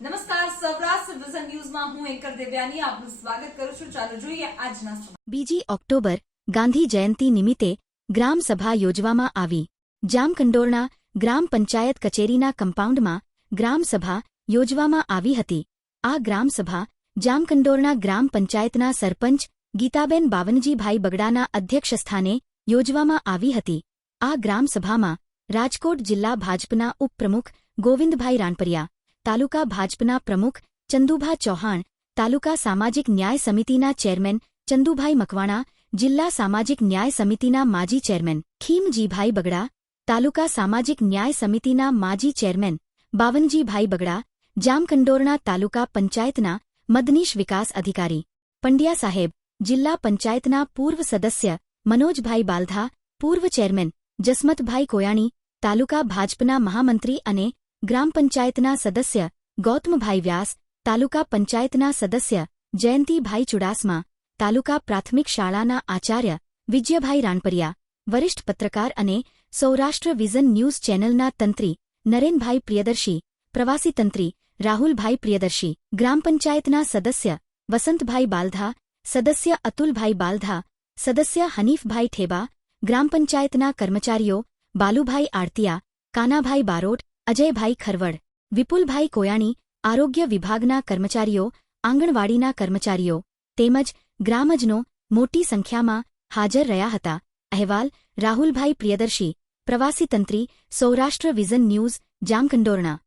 નમસ્કાર, સૌરાષ્ટ્ર વિઝન ન્યૂઝમાં હું એન્કર દેવ્યાની આપનું સ્વાગત કરું છું. ચાલો જોઈએ આજના સમાચાર. 2 ઓક્ટોબર ગાંધી જયંતિ નિમિત્તે ગ્રામ સભા યોજવામાં આવી. જામકંડોરણા ગ્રામ પંચાયત કચેરીના કમ્પાઉન્ડમાં ગ્રામ સભા યોજવામાં આવી હતી. આ ગ્રામ સભા જામકંડોરણા ગ્રામ પંચાયતના સરપંચ ગીતાબેન બાવનજીભાઈ બગડાના અધ્યક્ષસ્થાને યોજવામાં આવી હતી. આ ગ્રામ સભામાં રાજકોટ જિલ્લા ભાજપના ઉપપ્રમુખ ગોવિંદભાઈ રાણપરિયા, તાલુકા ભાજપના પ્રમુખ ચંદુભા ચૌહાણ, તાલુકા સામાજિક ન્યાય સમિતિના ચેરમેન ચંદુભાઈ મકવાણા, જિલ્લા સામાજિક ન્યાય સમિતિના માજી ચેરમેન ખીમજીભાઈ બગડા, તાલુકા સામાજિક ન્યાય સમિતિના માજી ચેરમેન બાવનજીભાઈ બગડા, જામકંડોરણા તાલુકા પંચાયતના મદનીશ વિકાસ અધિકારી પંડ્યા સાહેબ, જિલ્લા પંચાયતના પૂર્વ સદસ્ય મનોજભાઈ બાલધા, પૂર્વ ચેરમેન જસમતભાઈ કોયાણી, તાલુકા ભાજપના મહામંત્રી અને ગ્રામ પંચાયતના સદસ્ય ગૌતમભાઈ વ્યાસ, તાલુકા પંચાયતના સદસ્ય જયંતિભાઈ ચુડાસમા, તાલુકા પ્રાથમિક શાળાના આચાર્ય વિજયભાઈ રાણપરિયા, વરિષ્ઠ પત્રકાર અને સૌરાષ્ટ્ર વિઝન ન્યૂઝ ચેનલના તંત્રી નરેનભાઈ પ્રિયદર્શી, પ્રવાસી તંત્રી રાહુલભાઈ પ્રિયદર્શી, ગ્રામ પંચાયતના સદસ્ય વસંતભાઈ બાલધા, સદસ્ય અતુલભાઈ બાલધા, સદસ્ય હનીફભાઈ ઠેબા, ગ્રામ પંચાયતના કર્મચારીઓ બાલુભાઈ આરતિયા, કાનાભાઈ બારોટ, અજયભાઈ ખરવડ, વિપુલભાઈ કોયાણી, આરોગ્ય વિભાગના કર્મચારીઓ, આંગણવાડીના કર્મચારીઓ તેમજ ગ્રામજનો મોટી સંખ્યામાં હાજર રહ્યા હતા. અહેવાલ રાહુલભાઈ પ્રિયદર્શી, પ્રવાસી તંત્રી, સૌરાષ્ટ્ર વિઝન ન્યૂઝ, જામકંડોરણા.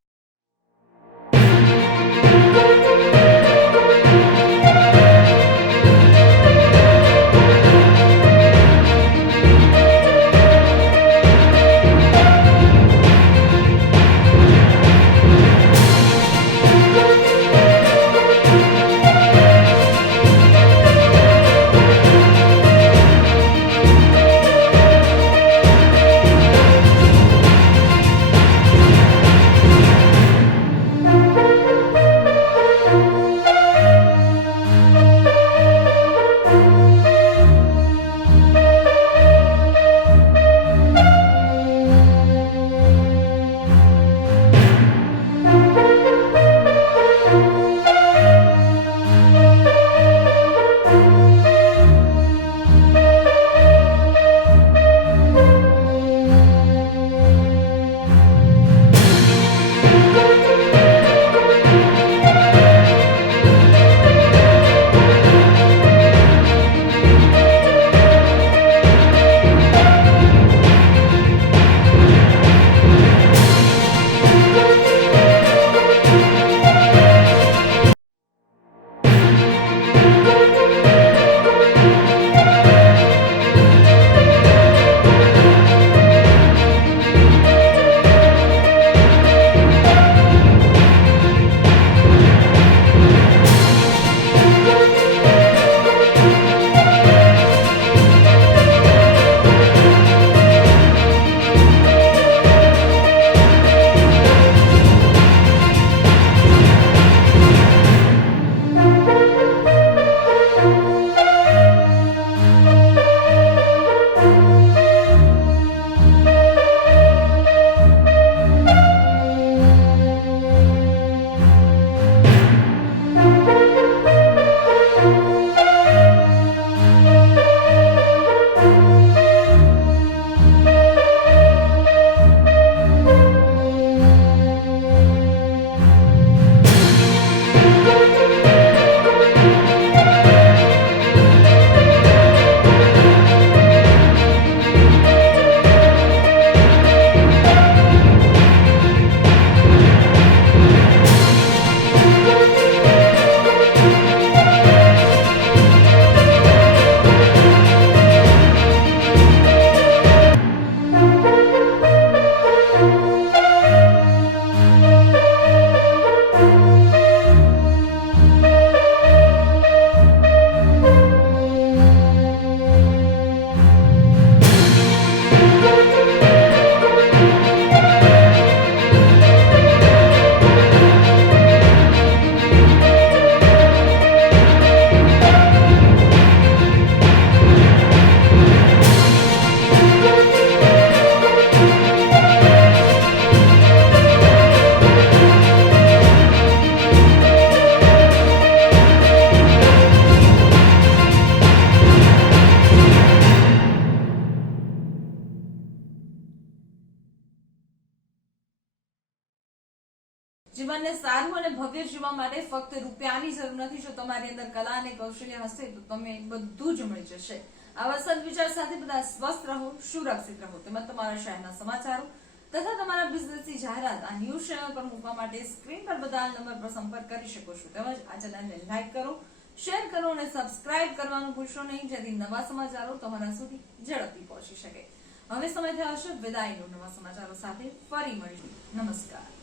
જીવનને સારું અને ભવ્ય જીવવા માટે ફક્ત રૂપિયાની જરૂર નથી. જો તમારી અંદર કલા અને કૌશલ્ય હશે તો તમે બધું જ મળી જશે. આવા સદવિચાર સાથે બધા સ્વસ્થ રહો, સુરક્ષિત રહો. તેમજ તમારા શહેરના સમાચારો તથા તમારા બિઝનેસની જાહેરાત આ ન્યૂઝ ચેનલ પર મૂકવા માટે સ્ક્રીન પર બતાવેલ નંબર પર સંપર્ક કરી શકો છો. તેમજ આ ચેનલને લાઈક કરો, શેર કરો અને સબસ્ક્રાઇબ કરવાનું ભૂલશો નહીં, જેથી નવા સમાચારો તમારા સુધી ઝડપથી પહોંચી શકે. હવે સમય થયો છે વિદાયનો. નવા સમાચારો સાથે ફરી મળીશું. નમસ્કાર.